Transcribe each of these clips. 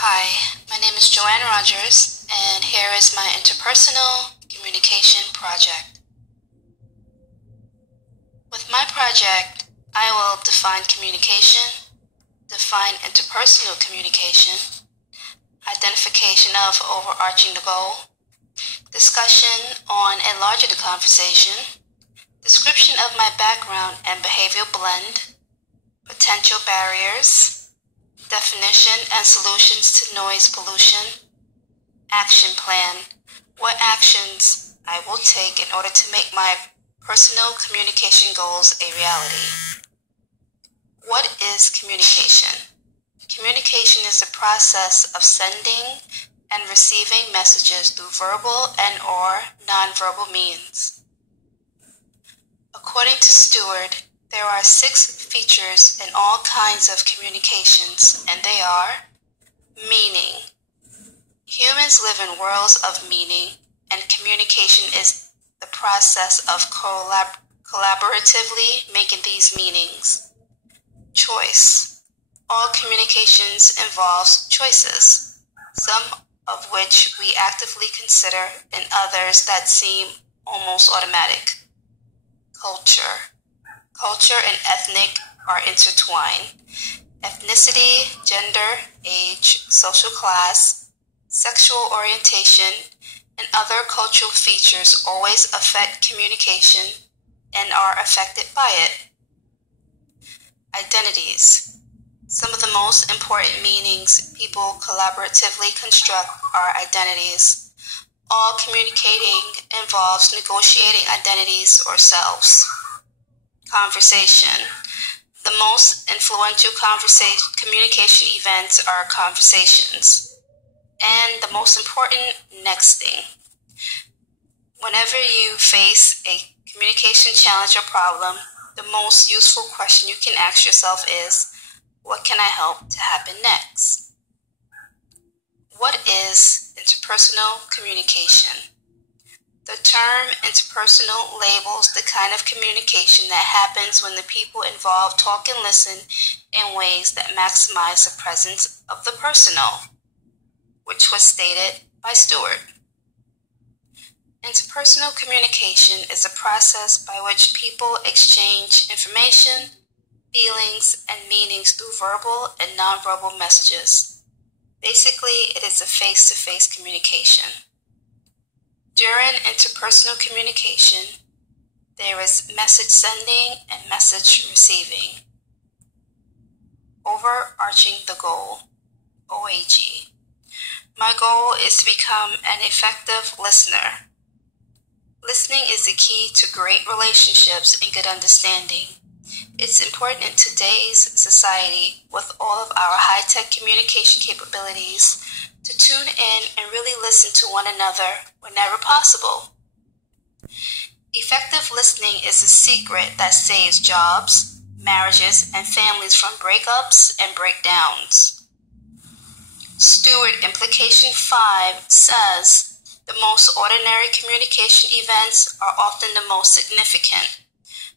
Hi, my name is Joanne Rogers, and here is my interpersonal communication project. With my project, I will define communication, define interpersonal communication, identification of overarching the goal, discussion on enlarging the conversation, description of my background and behavioral blend, potential barriers, definition and solutions to noise pollution, action plan, what actions I will take in order to make my personal communication goals a reality. What is communication? Communication is the process of sending and receiving messages through verbal and or nonverbal means. According to Stewart, there are 6 features in all kinds of communications, and they are meaning. Humans live in worlds of meaning, and communication is the process of collaboratively making these meanings. Choice. All communications involves choices, some of which we actively consider and others that seem almost automatic. Culture. Culture and ethnic are intertwined. Ethnicity, gender, age, social class, sexual orientation, and other cultural features always affect communication and are affected by it. Identities. Some of the most important meanings people collaboratively construct are identities. All communicating involves negotiating identities or selves. Conversation. The most influential communication events are conversations. And the most important next thing. Whenever you face a communication challenge or problem, the most useful question you can ask yourself is, what can I help to happen next? What is interpersonal communication? The term interpersonal labels the kind of communication that happens when the people involved talk and listen in ways that maximize the presence of the personal, which was stated by Stewart. Interpersonal communication is a process by which people exchange information, feelings, and meanings through verbal and nonverbal messages. Basically, it is a face-to-face communication. During interpersonal communication, there is message sending and message receiving. Overarching the goal, OAG. My goal is to become an effective listener. Listening is the key to great relationships and good understanding. It's important in today's society with all of our high-tech communication capabilities to tune in and really listen to one another whenever possible. Effective listening is a secret that saves jobs, marriages, and families from breakups and breakdowns. Stewart Implication 5 says, the most ordinary communication events are often the most significant.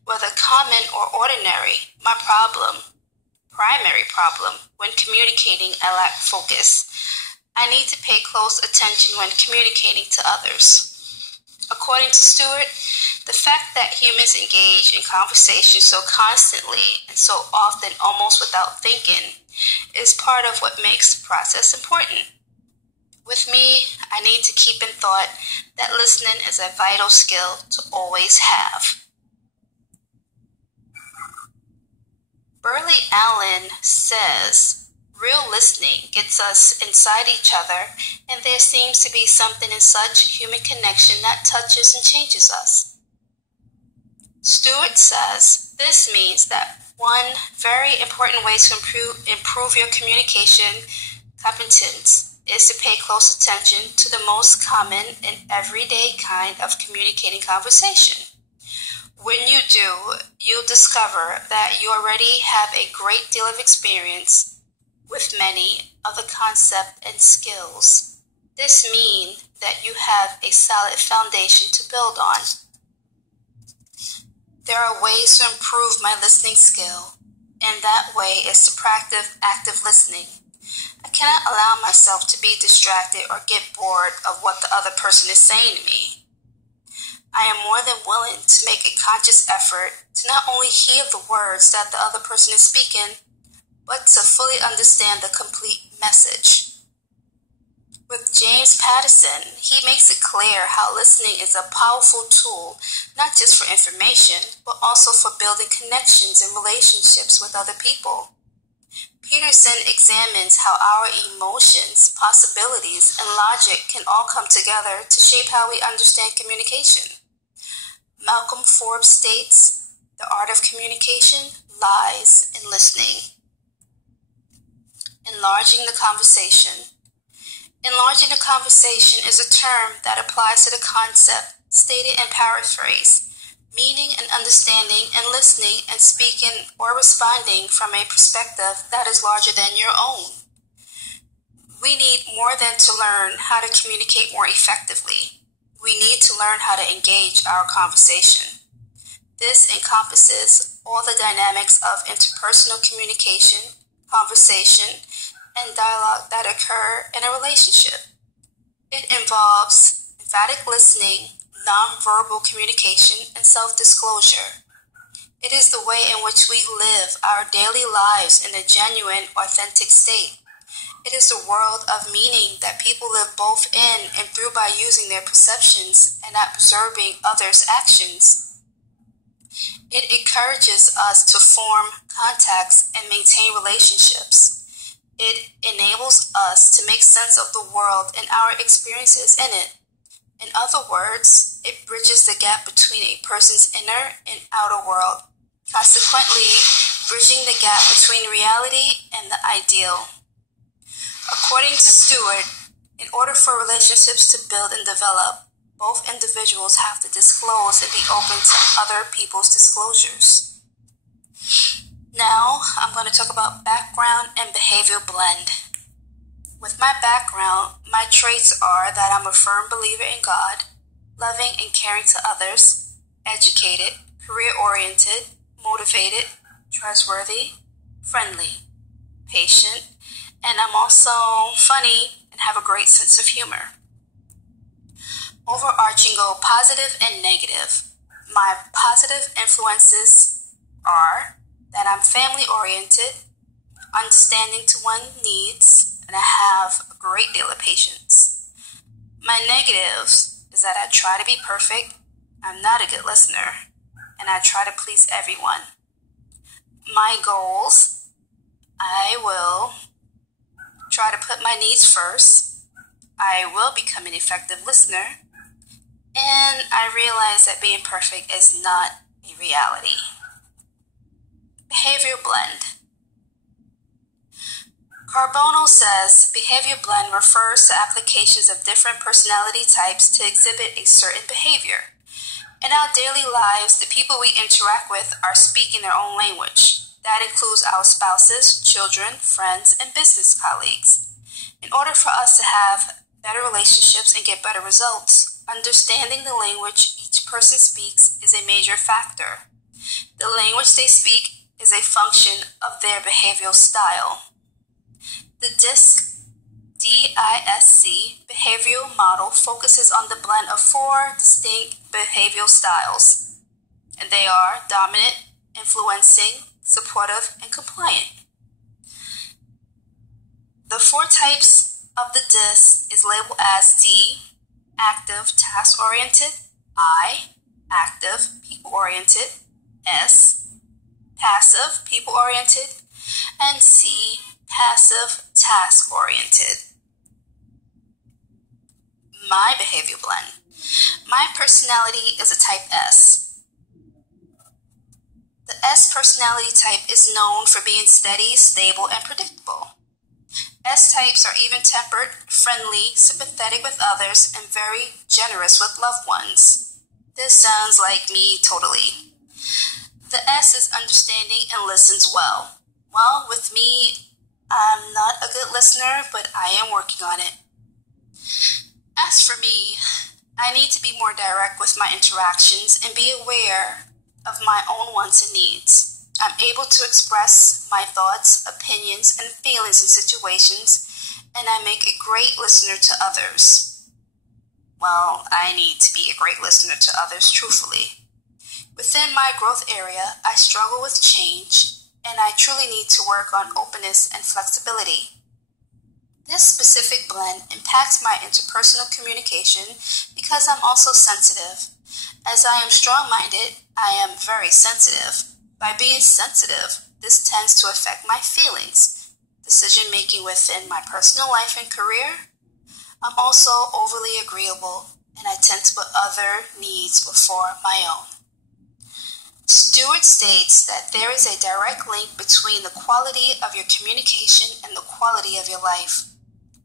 Whether common or ordinary, my primary problem, when communicating, I lack focus. I need to pay close attention when communicating to others. According to Stewart, the fact that humans engage in conversation so constantly and so often almost without thinking is part of what makes the process important. With me, I need to keep in thought that listening is a vital skill to always have. Burley Allen says, real listening gets us inside each other, and there seems to be something in such human connection that touches and changes us. Stewart says, this means that one very important way to improve your communication competence is to pay close attention to the most common and everyday kind of communicating conversation. When you do, you'll discover that you already have a great deal of experience with many of the concepts and skills. This means that you have a solid foundation to build on. There are ways to improve my listening skill, and that way is to practice active listening. I cannot allow myself to be distracted or get bored of what the other person is saying to me. I am more than willing to make a conscious effort to not only hear the words that the other person is speaking, but to fully understand the complete message. With James Patterson, he makes it clear how listening is a powerful tool, not just for information, but also for building connections and relationships with other people. Peterson examines how our emotions, possibilities, and logic can all come together to shape how we understand communication. Malcolm Forbes states, "The art of communication lies in listening." Enlarging the conversation. Enlarging the conversation is a term that applies to the concept stated in paraphrase, meaning and understanding and listening and speaking or responding from a perspective that is larger than your own. We need more than to learn how to communicate more effectively. We need to learn how to engage our conversation. This encompasses all the dynamics of interpersonal communication, conversation, and dialogue that occur in a relationship. It involves emphatic listening, nonverbal communication, and self-disclosure. It is the way in which we live our daily lives in a genuine, authentic state. It is a world of meaning that people live both in and through by using their perceptions and observing others' actions. It encourages us to form contacts and maintain relationships. It enables us to make sense of the world and our experiences in it. In other words, it bridges the gap between a person's inner and outer world, consequently bridging the gap between reality and the ideal. According to Stewart, in order for relationships to build and develop, both individuals have to disclose and be open to other people's disclosures. Now, I'm going to talk about background and behavior blend. With my background, my traits are that I'm a firm believer in God, loving and caring to others, educated, career-oriented, motivated, trustworthy, friendly, patient, and I'm also funny and have a great sense of humor. Overarching goal, positive and negative. My positive influences are that I'm family-oriented, understanding to one's needs, and I have a great deal of patience. My negatives is that I try to be perfect, I'm not a good listener, and I try to please everyone. My goals, I will try to put my needs first, I will become an effective listener, and I realize that being perfect is not a reality. Behavior blend. Carbono says behavior blend refers to applications of different personality types to exhibit a certain behavior. In our daily lives, the people we interact with are speaking their own language. That includes our spouses, children, friends, and business colleagues. In order for us to have better relationships and get better results, understanding the language each person speaks is a major factor. The language they speak is a function of their behavioral style. The DISC behavioral model focuses on the blend of 4 distinct behavioral styles, and they are dominant, influencing, supportive, and compliant. The 4 types of the DISC is labeled as D, active, task-oriented, I, active, people-oriented, S, passive, people-oriented, and C, passive, task-oriented. My behavior blend. My personality is a type S. The S personality type is known for being steady, stable, and predictable. S-types are even-tempered, friendly, sympathetic with others, and very generous with loved ones. This sounds like me totally. The S is understanding and listens well. Well, with me, I'm not a good listener, but I am working on it. As for me, I need to be more direct with my interactions and be aware of my own wants and needs. I'm able to express my thoughts, opinions, and feelings in situations, and I make a great listener to others. Well, I need to be a great listener to others, truthfully. Within my growth area, I struggle with change, and I truly need to work on openness and flexibility. This specific blend impacts my interpersonal communication because I'm also sensitive. As I am strong-minded, I am very sensitive. By being sensitive, this tends to affect my feelings, decision-making within my personal life and career. I'm also overly agreeable, and I tend to put other needs before my own. Stewart states that there is a direct link between the quality of your communication and the quality of your life.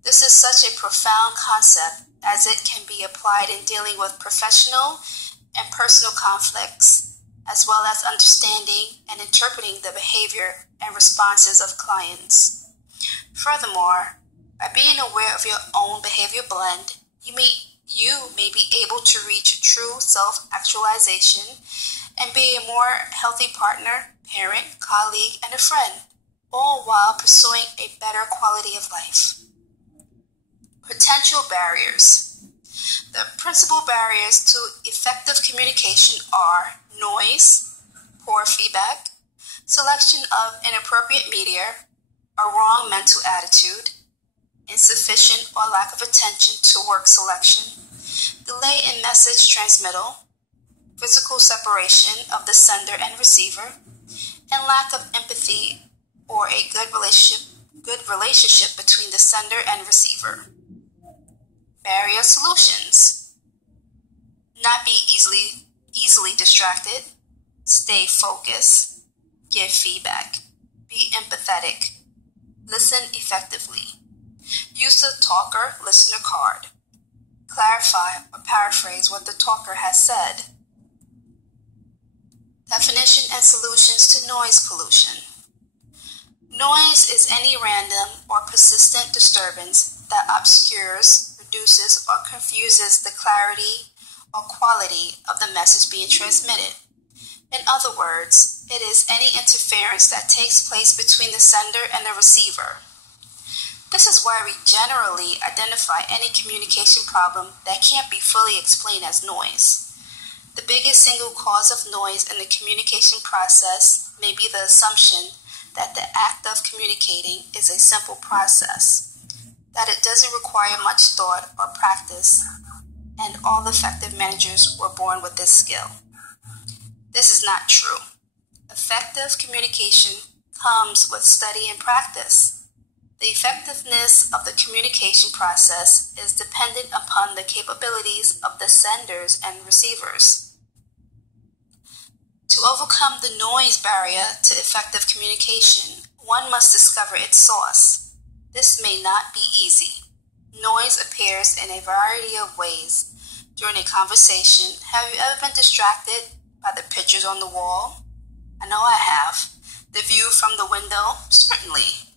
This is such a profound concept as it can be applied in dealing with professional and personal conflicts, as well as understanding and interpreting the behavior and responses of clients. Furthermore, by being aware of your own behavior blend, you may be able to reach true self-actualization and be a more healthy partner, parent, colleague, and a friend, all while pursuing a better quality of life. Potential barriers. The principal barriers to effective communication are noise, poor feedback, selection of inappropriate media, a wrong mental attitude, insufficient or lack of attention to work selection, delay in message transmittal, physical separation of the sender and receiver, and lack of empathy or a good relationship between the sender and receiver. Barrier solutions. Not be easily distracted. Stay focused. Give feedback. Be empathetic. Listen effectively. Use the talker-listener card. Clarify or paraphrase what the talker has said. Definition and solutions to noise pollution. Noise is any random or persistent disturbance that obscures, reduces, or confuses the clarity or quality of the message being transmitted. In other words, it is any interference that takes place between the sender and the receiver. This is why we generally identify any communication problem that can't be fully explained as noise. The biggest single cause of noise in the communication process may be the assumption that the act of communicating is a simple process, that it doesn't require much thought or practice, and all effective managers were born with this skill. This is not true. Effective communication comes with study and practice. The effectiveness of the communication process is dependent upon the capabilities of the senders and receivers. To overcome the noise barrier to effective communication, one must discover its source. This may not be easy. Noise appears in a variety of ways. During a conversation, have you ever been distracted by the pictures on the wall? I know I have. The view from the window? Certainly.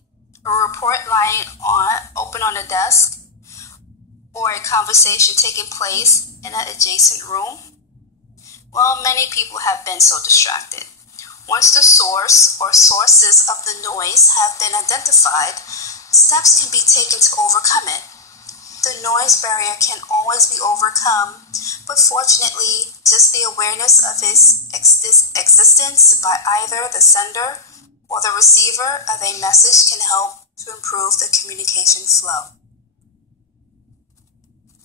A report lying open on a desk? Or a conversation taking place in an adjacent room? Well, many people have been so distracted. Once the source or sources of the noise have been identified, steps can be taken to overcome it. The noise barrier can always be overcome, but fortunately, just the awareness of its existence by either the sender or the receiver of a message can help to improve the communication flow.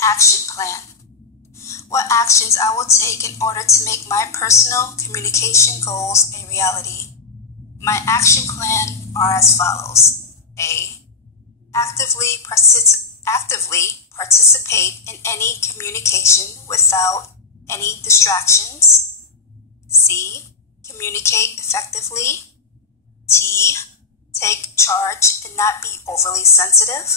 Action plan. What actions I will take in order to make my personal communication goals a reality. My action plan are as follows. A. Actively participate in any communication without any distractions. C. Communicate effectively. T. Take charge and not be overly sensitive.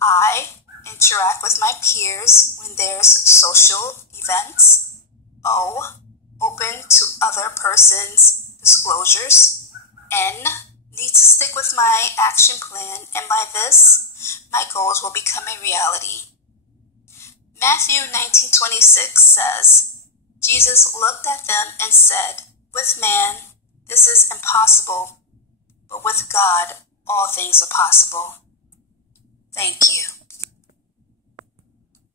I. Interact with my peers when there's social events. O. Open to other person's disclosures. N. Need to stick with my action plan, and by this, my goals will become a reality. Matthew 19:26 says, Jesus looked at them and said, with man, This is impossible, but with God, all things are possible.